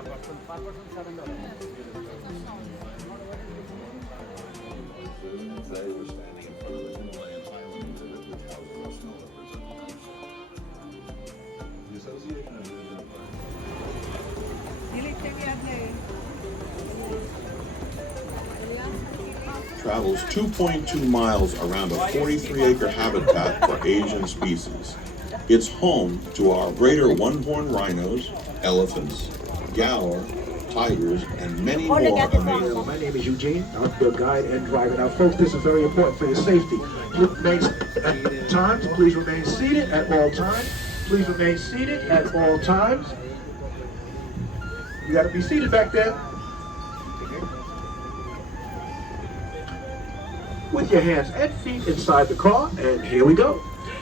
Today we're standing in front of the Himalayan highland exhibit, which houses snow leopards and monkeys. The Association of Vision travels 2.2 miles around a 43-acre habitat for Asian species. It's home to our greater one-horned rhinos, elephants, gaur, tigers, and many more amazing. My name is Eugene. I'm your guide and driver. Now, folks, this is very important for your safety. Please remain at times. Please remain seated at all times. Please remain seated at all times. You got to be seated back there. With your hands and feet inside the car, and here we go.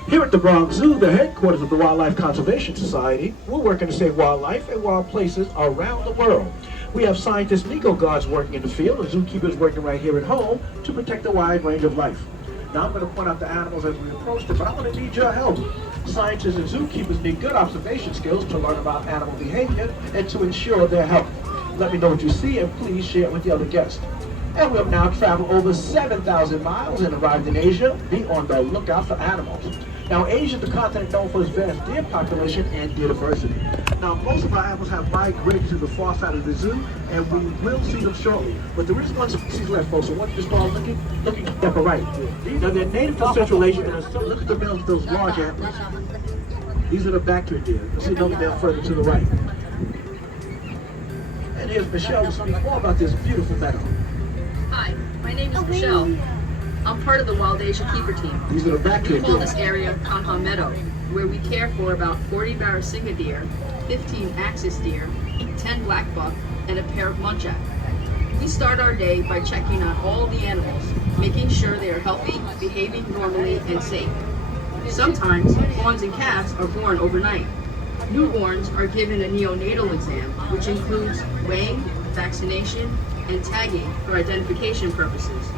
Here at the Bronx Zoo, the headquarters of the Wildlife Conservation Society, we're working to save wildlife and wild places around the world. We have scientists and eco-guards working in the field, and zookeepers working right here at home to protect a wide range of life. Now I'm going to point out the animals as we approach them, but I'm going to need your help. Scientists and zookeepers need good observation skills to learn about animal behavior and to ensure their health. Let me know what you see, and please share it with the other guests. And we have now traveled over 7,000 miles and arrived in Asia. Be on the lookout for animals. Now, Asia is the continent known for its vast deer population and deer diversity. Now, most of our animals have migrated to the far side of the zoo, and we will see them shortly. But there is one species left, folks, so once you start looking left or right. Now, they're native to Central Asia, and look at the males with those large antlers. These are the Bactria deer. You'll see another male further to the right. And here's Michelle to speak more about this beautiful meadow. Hi, my name is Michelle. I'm part of the Wild Asia Keeper team. These are the Bactria We call deer. this area Kanha Meadow, where we care for about 40 Barasingha deer, 15 axis deer, 10 black buck, and a pair of muntjac. We start our day by checking on all the animals, making sure they are healthy, behaving normally, and safe. Sometimes fawns and calves are born overnight. Newborns are given a neonatal exam, which includes weighing, vaccination, and tagging for identification purposes.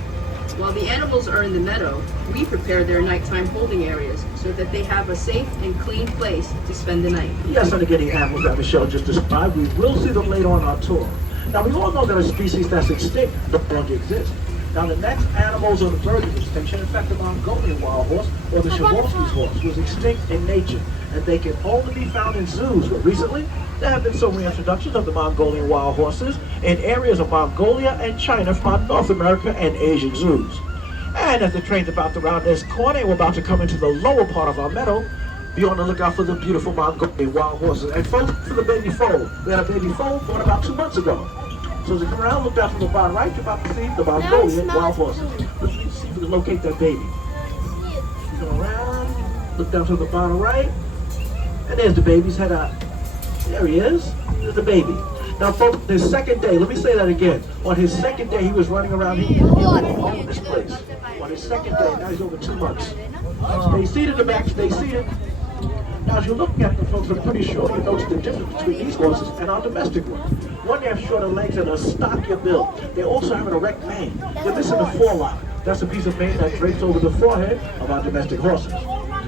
While the animals are in the meadow, we prepare their nighttime holding areas so that they have a safe and clean place to spend the night. Yes, under getting animals that Michelle just described, we will see them later on our tour. Now, we all know that a species that's extinct no longer exists. Now, the next animals on the verge of extinction, in fact, the Mongolian wild horse, or the Przewalski's horse, was extinct in nature, and they can only be found in zoos. But recently, there have been some reintroductions of the Mongolian wild horses in areas of Mongolia and China from North America and Asian zoos. And as the train's about to round this corner, we're about to come into the lower part of our meadow. Be on the lookout for the beautiful Mongolian wild horses. And folks, for the baby foal. We had a baby foal born about 2 months ago. So as you come around, look down from the bottom right, you're about to see the Mongolian wild horses. Let's see if we can locate that baby. You go around, look down to the bottom right, and there's the baby's head out. There he is. There's the baby. Now, folks, his second day, let me say that again. On his second day, he was running around here. He owned this place. On his second day, now he's over 2 months. Stay seated in the back, stay seated. Now, as you're looking at them, folks, I'm pretty sure you notice the difference between these horses and our domestic ones. One, they have shorter legs and a stockier build. They also have an erect mane. They're missing the forelock. That's a piece of mane that drapes over the forehead of our domestic horses.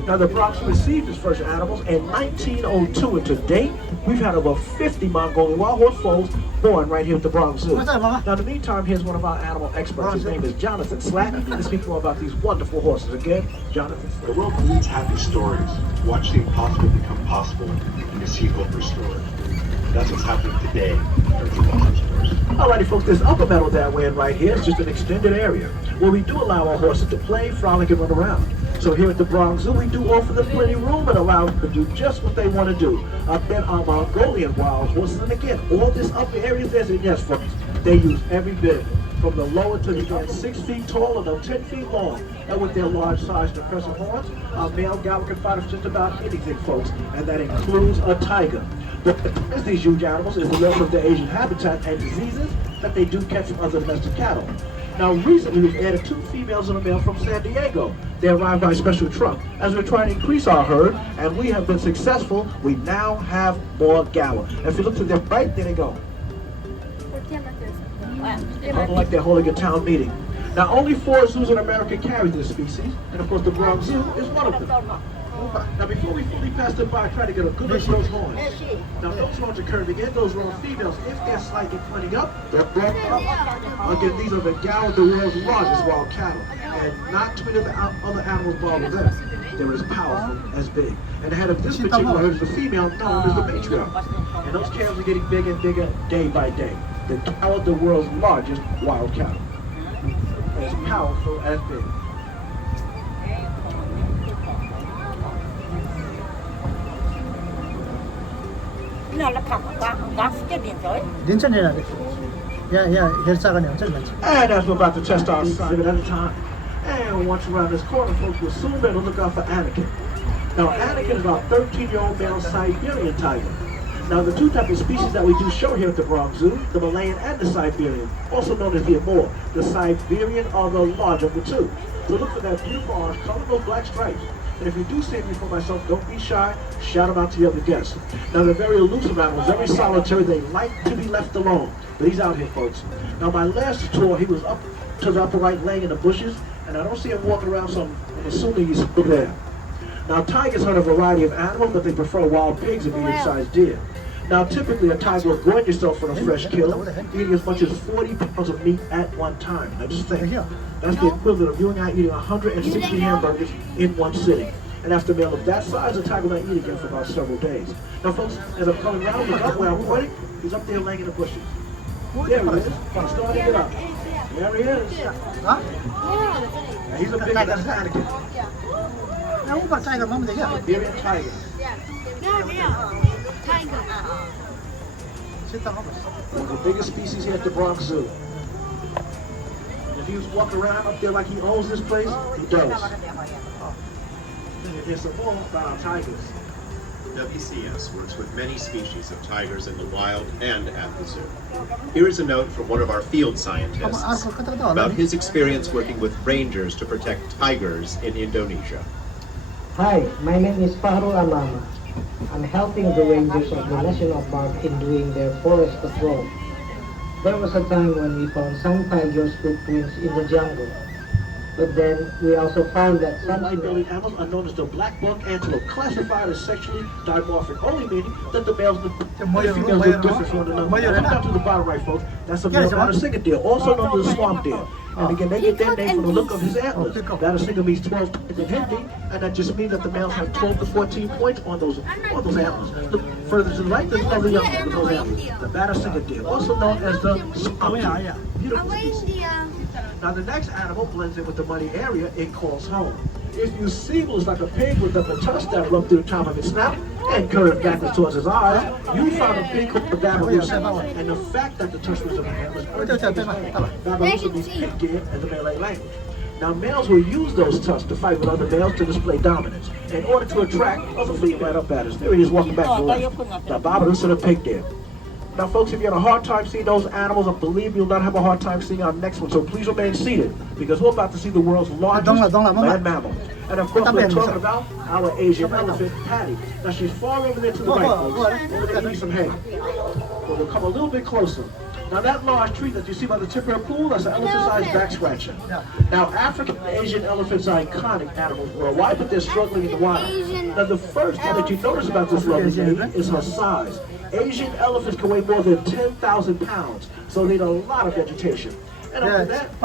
Now, the Bronx received its first animals in 1902, and to date, we've had over 50 Mongolian wild horse foals born right here at the Bronx Zoo. Now, in the meantime, here's one of our animal experts. His name is Jonathan Slatton. He's speak more about these wonderful horses. Again, Jonathan. The world needs happy stories. Watch the impossible become possible and you see hope restored. That's what's happening today at the Bronx Stores. Alrighty, folks, this upper meadow that we're in right here is just an extended area where we do allow our horses to play, frolic, and run around. So here at the Bronx Zoo, we do offer them plenty of room and allow them to do just what they want to do. Then our Mongolian wild horses, and again, all this upper area there's in, yes, folks, they use every bit, from the lower to the again 6 feet tall and up 10 feet long. And with their large sized impressive horns, our male gaur can fight off just about anything, folks, and that includes a tiger. But as these huge animals is the loss of their Asian habitat and diseases that they do catch from other domestic cattle. Now, recently we've added 2 females and a male from San Diego. They arrived by special truck as we're trying to increase our herd, and we have been successful. We now have more gaur. If you look to their right, there they go. Like they're holding a town meeting. Now, only 4 zoos in America carry this species, and of course the Bronx Zoo is one of them. Now, before we fully pass it by, try to get a good look at those horns. Now, those horns are curving in, those are all females. If they're slightly pointing up, they're brought up. Again, these are the Gao, the world's largest wild cattle. And not too many of the other animals involved with them. They're as powerful, as big. And the head of this particular herd is the female known as the matriarch. And those calves are getting bigger and bigger day by day. The Gao, the world's largest wild cattle. As powerful as big. 괜찮아요. 야, 혈사가네 엄청 많지. And as we're about to test our assignment at a time. And once around this corner, folks, we'll soon better look out for Anakin. Now, Anakin is our 13-year-old male Siberian tiger. Now, the two types of species that we do show here at the Bronx Zoo, the Malayan and the Siberian, also known as the Amur. The Siberian are the larger of the two. So look for that beautiful orange color, those black stripes. And if you do see me for myself, don't be shy. Shout them out to the other guests. Now, they're very elusive animals, very solitary. They like to be left alone. But he's out here, folks. Now, my last tour, he was up to the upper right, laying in the bushes. And I don't see him walking around, so I'm assuming he's still there. Now, tigers hunt a variety of animals, but they prefer wild pigs and medium-sized deer. Now, typically, a tiger will gorge yourself for a fresh kill, eating as much as 40 pounds of meat at one time. Now, just think, that's the equivalent of you and I eating 160 hamburgers in one sitting. And after a meal of that size, a tiger will not eat again for about several days. Now, folks, as I'm coming around, look up where I'm pointing. He's up there laying in the bushes. There he is. He's starting to get up. There he is. Now, he's a big one. That's Anakin. Siberian tiger. One of the biggest species here at the Bronx Zoo. And if he was walking around up there like he owns this place, he does. Here's some more about our tigers. WCS works with many species of tigers in the wild and at the zoo. Here is a note from one of our field scientists about his experience working with rangers to protect tigers in Indonesia. Hi, my name is Fahru Amama. I'm helping the rangers of the National Park in doing their forest patrol. There was a time when we found some tigers' footprints in the jungle. But then we also found that some light-bellied animals are known as the black buck antelope, classified as sexually dimorphic, only meaning that the males and the females look different from one another. And down to the bottom right, folks, that's a male Badasinga deer, also known as the swamp deer. And again, they get their name from the look of his antlers. Badasinga means 12 points in Hindi, and that just means that the males have 12 to 14 points on those antlers. Look further to the right, there's another young one with those antlers, the Badasinga deer, also known as the swamp deer. Beautiful species. Now the next animal blends in with the muddy area it calls home. If you see it looks like a pig with the tusk that run through the top of its snout and curved backwards towards his eyes, you found a pig called the Babalusa. And the fact that the tusk was a man was Babalusa means pig gear in the Malay language. Now males will use those tusks to fight with other males to display dominance in order to attract other female up at us. There he is walking back to the left. Now Babalusa the pig deer. Now, folks, if you had a hard time seeing those animals, I believe you'll not have a hard time seeing our next one. So please remain seated, because we're about to see the world's largest land mammal. And of course, we're talking about our Asian elephant, Patty. Now, she's far over there to the right, folks. Over there eating some hay. But we'll come a little bit closer. Now, that large tree that you see by the tip of her pool, that's an elephant-sized back scratcher. Now, African and Asian elephants are iconic animals worldwide, but they're struggling in the wild. Now, the first thing that you notice about this lovely lady is her size. Asian elephants can weigh more than 10,000 pounds, so they need a lot of vegetation. And after that,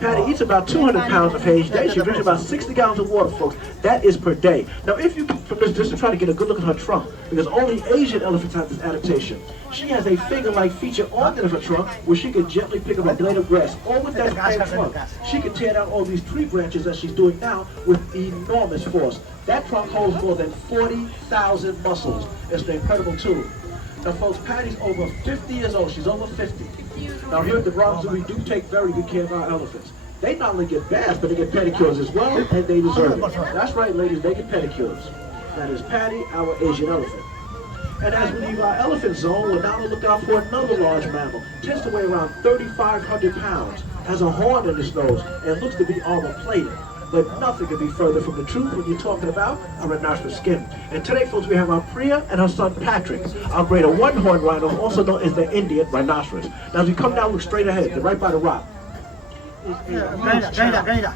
Patty eats about 200 pounds of hay each day. She drinks about 60 gallons of water, folks. That is per day. Now, if you, from this, just to try to get a good look at her trunk, because only Asian elephants have this adaptation. She has a finger-like feature on the end of her trunk where she can gently pick up a blade of grass, or with that same trunk. She can tear down all these tree branches as she's doing now with enormous force. That trunk holds more than 40,000 muscles. It's an incredible tool. Now, folks, Patty's over 50 years old. She's over 50. Now, here at the Bronx Zoo, we do take very good care of our elephants. They not only get baths, but they get pedicures as well, and they deserve it. That's right, ladies, they get pedicures. That is Patty, our Asian elephant. And as we leave our elephant zone, we're now on the lookout for another large mammal. Tends to weigh around 3,500 pounds, has a horn in its nose, and looks to be armor-plated. But nothing could be further from the truth when you're talking about a rhinoceros skin. And today, folks, we have our Priya and her son Patrick, our greater one-horned rhino, also known as the Indian rhinoceros. Now, as we come down, look straight ahead. They're right by the rock. Granida.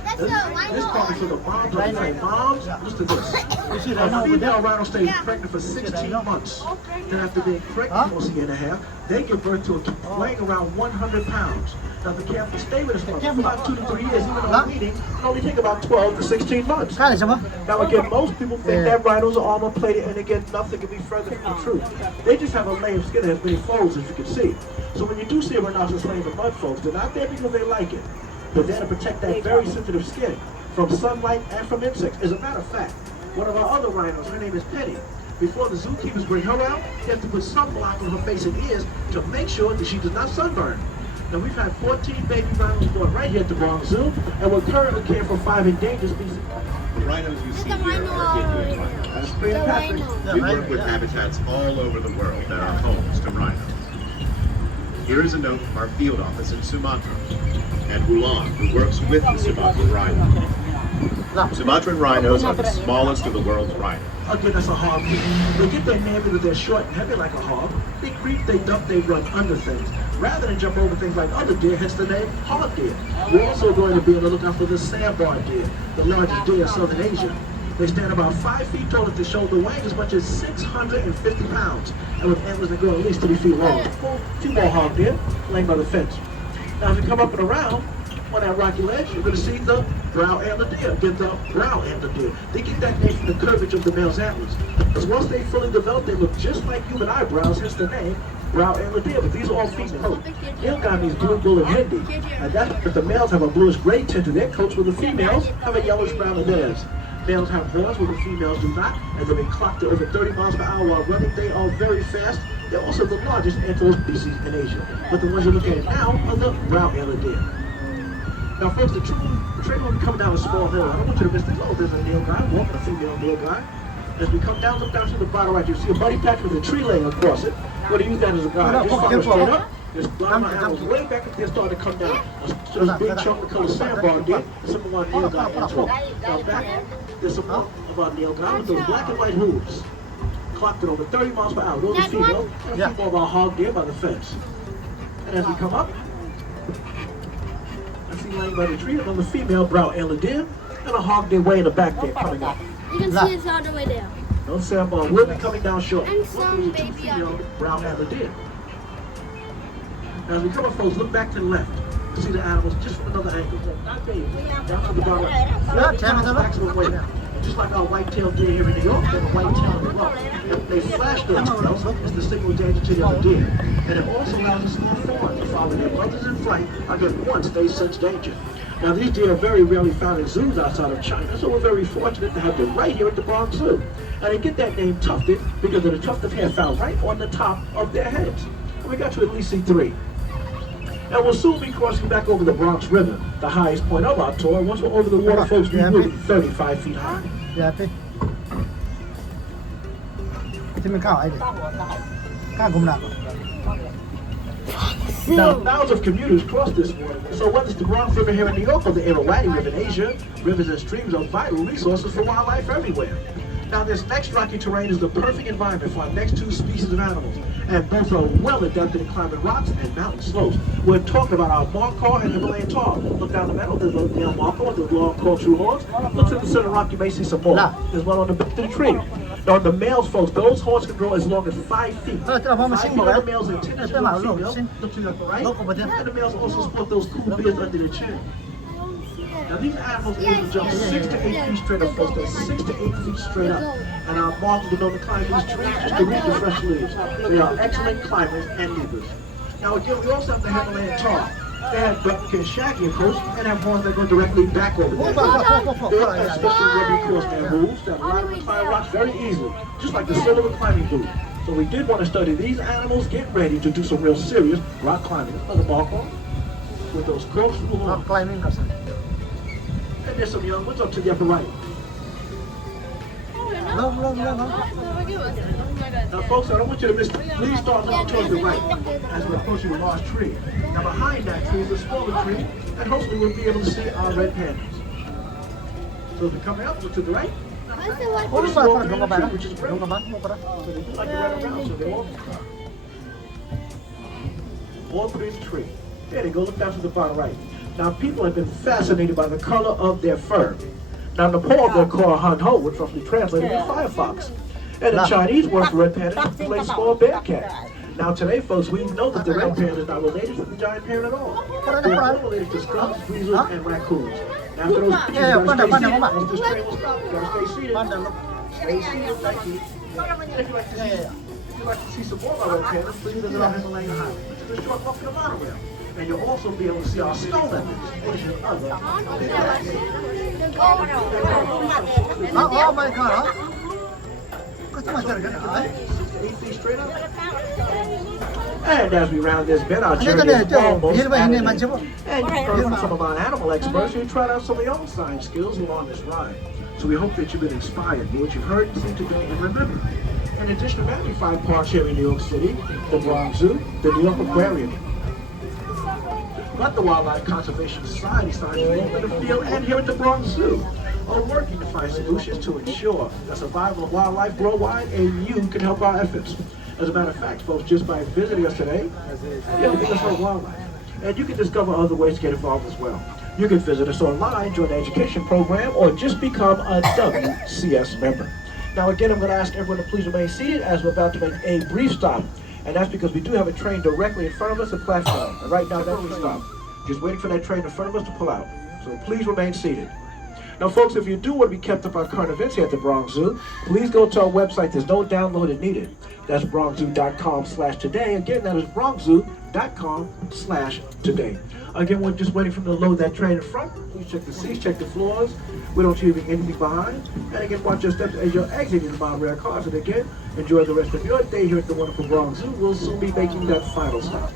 This part is for the moms. Like say, moms, listen to this. You see A that now over female there? rhino stays pregnant for 16 months. Then after being pregnant for a year and a half, they give birth to a kid weighing around 100 pounds. Now the calf will stay with us for about 2 to 3 years, even though weaning can only take about 12 to 16 months. Kali sama? Now again, most people think that rhinos are armor plated, and again, nothing can be further from the truth. They just have a layer of skin that has many folds, as you can see. So when you do see a rhinoceros laying in mud, folks, they're not there because they like it. They're there to protect that very sensitive skin from sunlight and from insects. As a matter of fact, one of our other rhinos, her name is Penny. Before the zookeepers bring her out, they have to put sunblock on her face and ears to make sure that she does not sunburn. Now we've had 14 baby rhinos born right here at the Bronx Zoo, and we're currently caring for 5 endangered species. The rhinos you see here are Indian rhinos. That's Spring Patrick. We work with habitats all over the world that are homes to rhinos. Here is a note from our field office in Sumatra, and Ulan, who works with the Sumatran rhino. Sumatran rhinos are the smallest of the world's rhinos. Again, that's a hog. They get their name because they're short and heavy like a hog. They creep, they dump, they run under things, rather than jump over things like other deer, hence the name hog deer. We're also going to be on the lookout for the sandbar deer, the largest deer in Southern Asia. They stand about 5 feet tall at the shoulder, weighing as much as 650 pounds, and with antlers that go at least 3 feet long. A few more hog deer laying by the fence. Now, if you come up and around on that rocky ledge, you're going to see the brown antler deer. Get the brown antler deer. They get that name from the curvature of the male's antlers. Because once they fully develop, they look just like human eyebrows, hence the name brown antler deer. But these are all female. Nilgai means blue, bull, and Hindi. And that's because the males have a bluish-gray tint to their coats, while the females have a yellowish-brown in theirs. Males have horns, while the females do not, and they've been clocked to over 30 miles per hour while running. They are very fast. They're also the largest antelope species in Asia. But the ones you're looking at now are the brown antler deer. Now, folks, the train will be coming down a small hill. I don't want you to miss this. Oh, there's a nilgai, walking a female nilgai. As we come down, look down to the bottom right, you see a buddy patch with a tree laying across it. We're going to use that as a guide. Just follow straight up. There's a lot of my animals way back up there starting to come down. So there's a big chunk of color sandbar deer, and some of our nilgai antelope. Now back, there's some of our nilgai with those black and white hooves. Clocked at over 30 miles per hour. Those are female, and a few more of our hog deer by the fence. And as we come up, I see laying by the tree another female brown antler deer, and a hog deer way in the back there coming up. You can see it's all the way down. No sandbar will be coming down shortly. And some These are two baby female brown antler deer. Now as we come up, folks, look back to the left. You see the animals just from another angle. Not baby. Down to the bottom. Maximum weight. Just like our white-tailed deer here in New York, they have a white-tailed as well. If they flash their tails, it's the signal danger to the other deer. And it also allows us to fawn to follow their brothers in flight again once they sense danger. Now these deer are very rarely found in zoos outside of China, so we're very fortunate to have them right here at the Bronx Zoo. And they get that name tufted because of the tuft of hair found right on the top of their heads. And we got to at least see 3. And we'll soon be crossing back over the Bronx River, the highest point of our tour. Once we're over the water, folks, we will be 35 feet high. Happy. Timin kau aja. Kagum nak. Now, thousands of commuters cross this water. So whether it's the Bronx River here in New York or the Irrawaddy River in Asia, rivers and streams are vital resources for wildlife everywhere. Now, this next rocky terrain is the perfect environment for our next 2 species of animals, and both are well adapted to climbing rocks and mountain slopes. We're talking about our markhor and Himalayan tahr. Look down the middle, there's a male markhor with the long, cold, true horns. Look to the center rock, you may see some more. There's one on the base of the tree. Now, the males, folks, those horns can grow as long as 5 feet. 5 feet on the males and 10 inches on the females. Look to the right. And the males also sport those cool beards under their chin. Now these animals are able to jump 6 to 8 feet straight up, folks. That's 6 to 8 feet straight up. And our markhors are known to climb these trees just to reach the fresh leaves. They are excellent climbers and leapers. Now again, we also have the Himalayan tahr. They have black and shaggy approach and have horns that go directly back over them. They have special rubber cross their hooves that allow them to climb rocks very easily, just like the sole of a climbing boot. So we did want to study these animals, get ready to do some real serious rock climbing. Another markhor with those curls through the horns. Rock climbing person. And there's some young ones up to the upper right. Now folks, I don't want you to miss, please start looking towards the right as we're approaching a large tree. Now behind that tree is a smaller tree, and hopefully we'll be able to see our red pandas. So if you're coming up, look to the right. Oh, lupa para dong kabar. Dong kabar mau para. So they do like to run around, so they all through the tree. There they go, look down to the bottom right. Now, people have been fascinated by the color of their fur. Now, Nepal, they're called Han Ho, which roughly translated to firefox. And the Chinese word for red panda is a small bear cat. Now, today, folks, we know that the red panda is not related to the giant parrot at all. They're more related to skunks, weasels, and raccoons. Now, after those pictures, you gotta stay seated, else this train will stop. You gotta stay seated. Stay seated, thank you. And if you'd like to see some more of our red pandas, please visit our Himalayan highway, which is a short walk to the monorail. And you'll also be able to see our snow leopards, and other. Oh my God. Kau macam mana? 8 feet straight up. And as we round this bend, our journey is almost at an end. And you've heard from some of our animal experts who tried out some of their own science skills along this ride. So we hope that you've been inspired by what you've heard and seen today, and remember, in addition to many fine parks here in New York City, the Bronx Zoo, the New York Aquarium, but the Wildlife Conservation Society scientists in the field and here at the Bronx Zoo are working to find solutions to ensure the survival of wildlife worldwide, and you can help our efforts. As a matter of fact, folks, just by visiting us today, you're helping us help wildlife. And you can discover other ways to get involved as well. You can visit us online, join the education program, or just become a WCS member. Now again, I'm going to ask everyone to please remain seated as we're about to make a brief stop. And that's because we do have a train directly in front of us, the platform. And right now, that's the stop. Just waiting for that train in front of us to pull out. So please remain seated. Now, folks, if you do want to be kept up on current events here at the Bronx Zoo, please go to our website. There's no download needed. That's bronxzoo.com/today. Again, that is bronxzoo.com/today. Again, we're just waiting for them to load that train in front. Please check the seats, check the floors. We don't leave anything behind. And again, watch your steps as you're exiting the monorail cars. And again, enjoy the rest of your day here at the wonderful Bronx Zoo. We'll soon be making that final stop.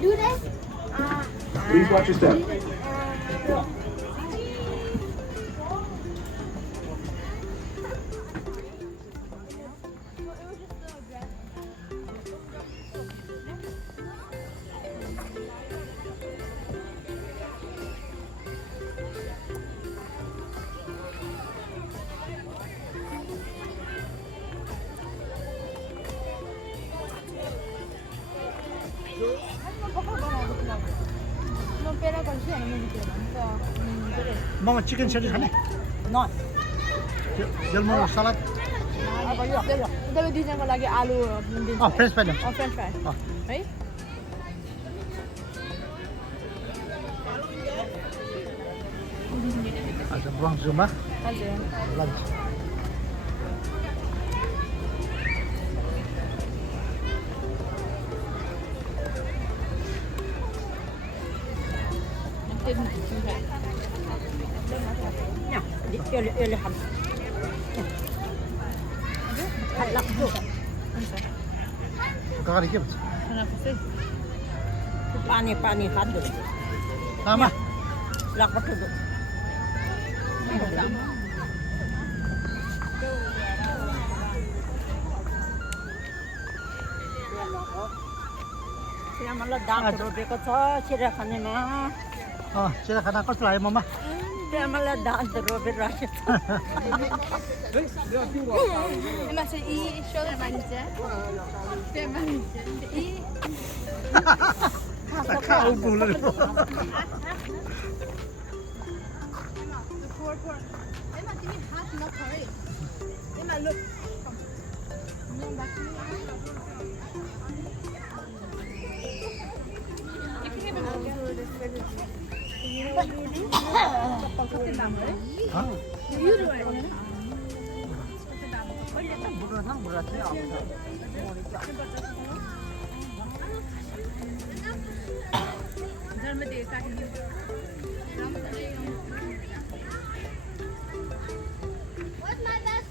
Do this? Please watch your step. Mama chicken sandwich खाने? Not. Jelmo salad? अब यो तपाईँ दुईजनाको लागि आलु दिन्छु Oh, French fry. French fry है Ada Bronx Zoo mah हजुर lunch. यसले खान्छ लाग्दो Kakak ke? पानी पानी खाँदो Lama. लाग्छ त्यो त्यहाँ मलाई दाम रोपेको छ चिरा खानेमा Oh, sila kana kau selain mama. त्यहाँ मलाई दाम रोपेर राखेको छ Men alltså kör man inte. Det man inte. Tak kau bulan. What's my best?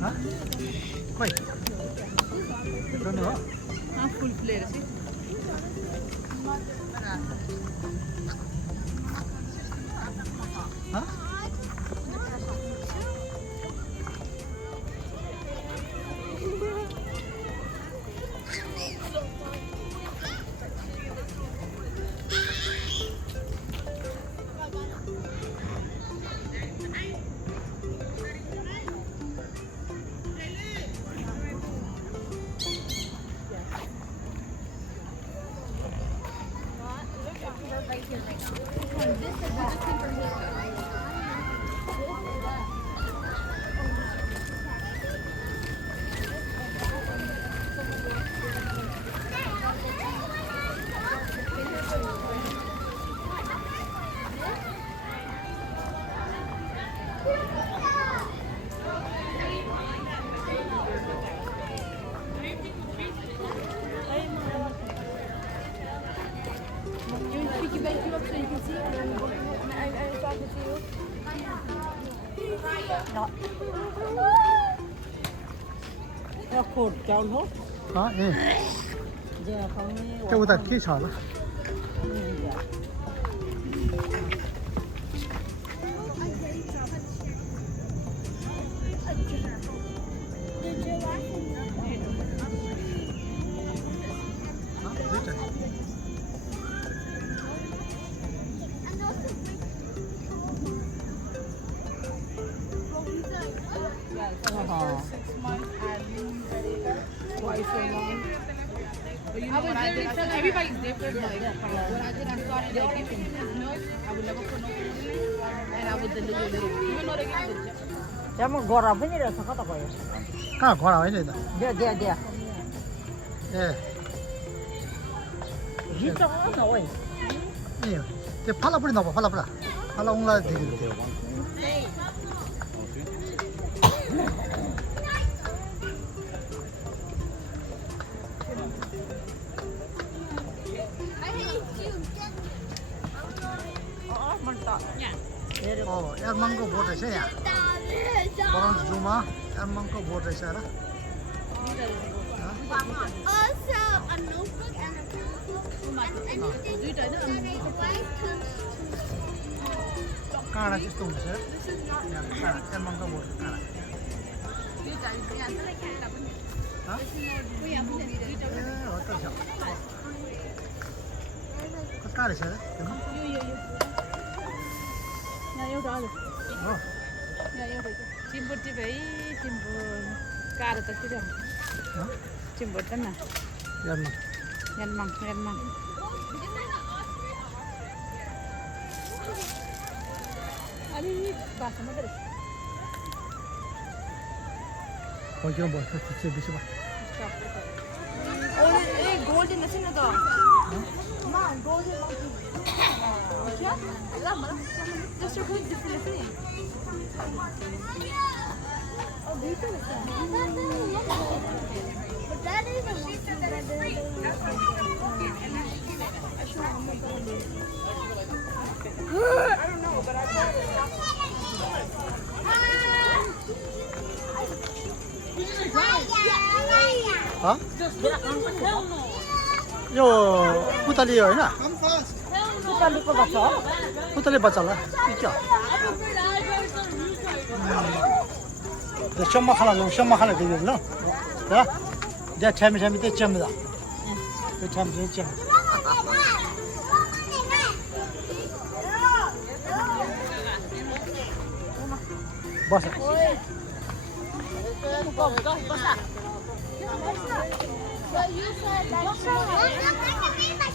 Hah? Koi. Don't know. Full player sih. Hah? You speak your back up so you can see. I'm talking to you. No. Nó cột kéo hốt. Hả? Ừ. Giờ không. Cái udah kia chả đó. For 6 months, I've been twice so long. But you know what I did? Everybody's different. Like, what I did, I started like giving milk. I would never put no food in it, and I would deliver little. Even though they got the Kamu gora apa ni rasa kata kau ya? Kah gua awak ni dah. Dia. Eh. Kita mana oi? Ni. Dia pala pun nak pala. Pala ungla di. Oh, yang mangko boat saya. Orang cuma yang mangko boat saya lah. Also, a notebook and a pencil and anything that is white to Kara cakap tu saya. Ya, kara. Yang mangko boat kara. Hah? Eh, betul siapa? Kau kara saya? Nhà yêu đó rồi. Oh. Nhà yêu rồi. Chim bột thì phải chim bột cá được chứ không? Hả? Chim bột đó nè. Yang mang. Nhân măng. Ani bahasa mana deh? Kau kira buat kecil bisa apa? Oh, ini golden nasi nado. Ma, golden monkey. क्या? लम्बा just your food different. Oh, these are the but that is a monkey. I don't know, but I thought Hah? Yo, putali yo, na? Putali ko baca. Putali baca lah. Iya. The shama khala de lo. Ya. Dia chami de chami da. The chami de chami. Basa.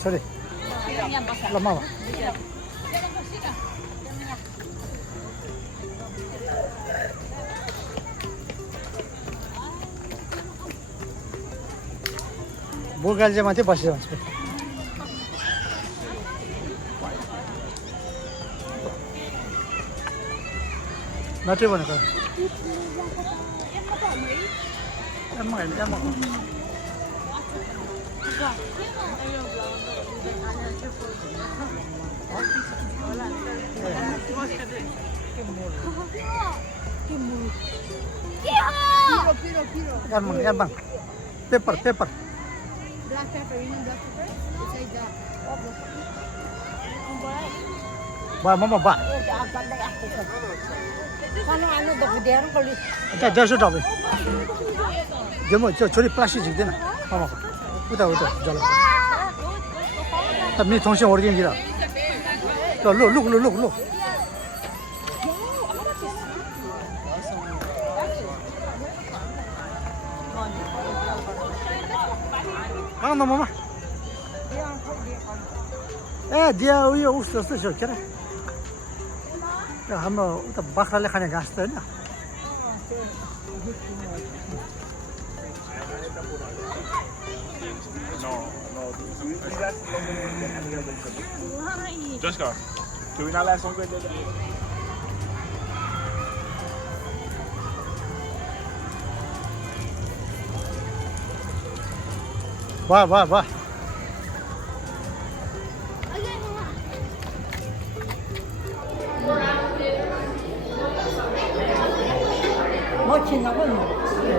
Sorry. Lama ba? Bukan je mati pasti masuk. Nanti mana kau? Emang. Erbang. Pepper. Black pepper, you know black pepper? It's like that. Mama ba. 자, 저서 잡아. 저리 플라스틱 되나? 봐봐. 우다. 잘라. 미 통신 오리진이라. look. 아, 너무 dia uya ustas tu kira. Ya, hama uta bakal le khane gas tu na. Jessica, can we not last longer than that? Wah.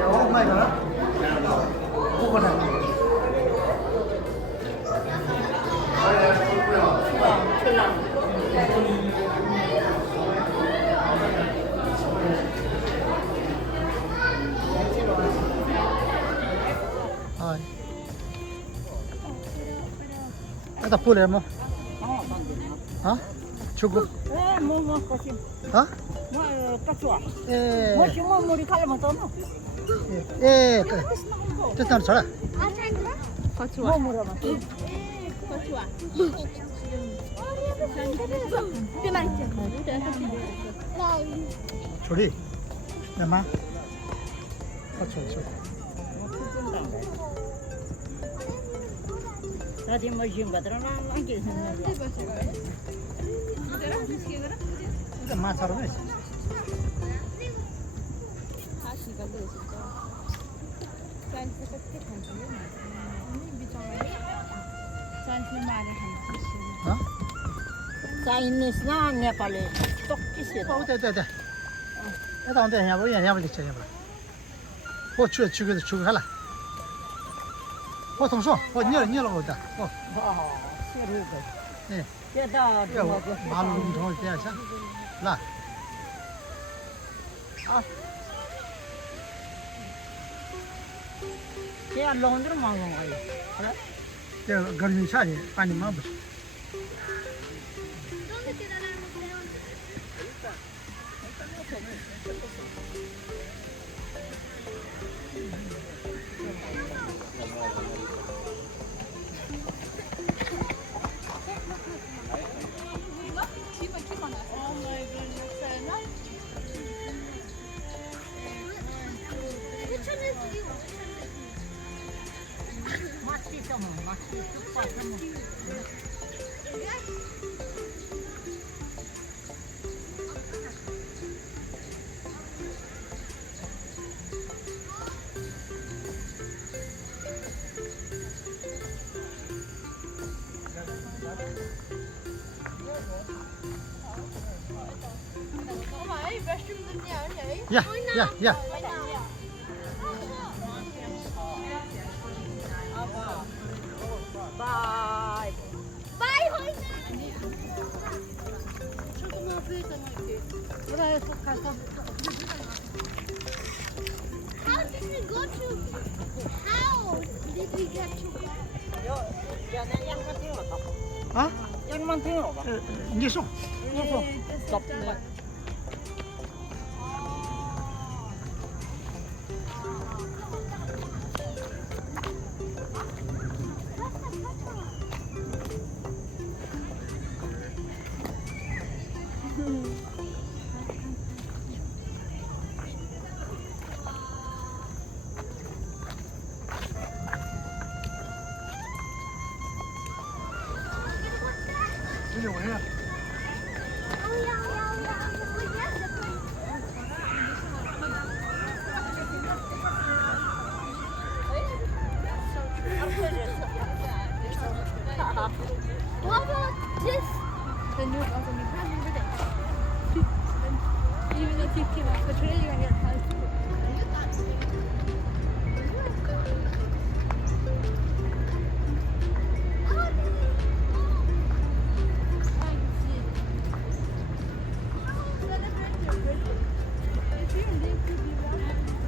Oh my god. Coconut. Ada pule mo? Hah? Cukup? Hah? 됐다 잘해. 조리. 야마. 그렇죠. Tadi mau jumpa badran lagi. 이제 마차로 해. Chinese na Nepali. Tokkis ya. 돼. 애다 온데 해봐 됐지 해봐. 호추에 죽여 할라. 통소. 녀러 오다. 네. Kita 마음 운동을 돼야지. 라. Dia laundry mau ngai. 저 गर्मी छ नि पानीमा बस. ¿Dónde queda la museo? Oh my goodness, Anna. Which one is you? Mati sama, mati cepat sama. 야. Bye. Bye, Hoina. How did we go to? How did we get to? 아? Yang manting apa? 니소. Stop. 이게 뭐야? Oh, yeah. 15, but today you got here at 5. Celebrate your birthday. If you live to be 100.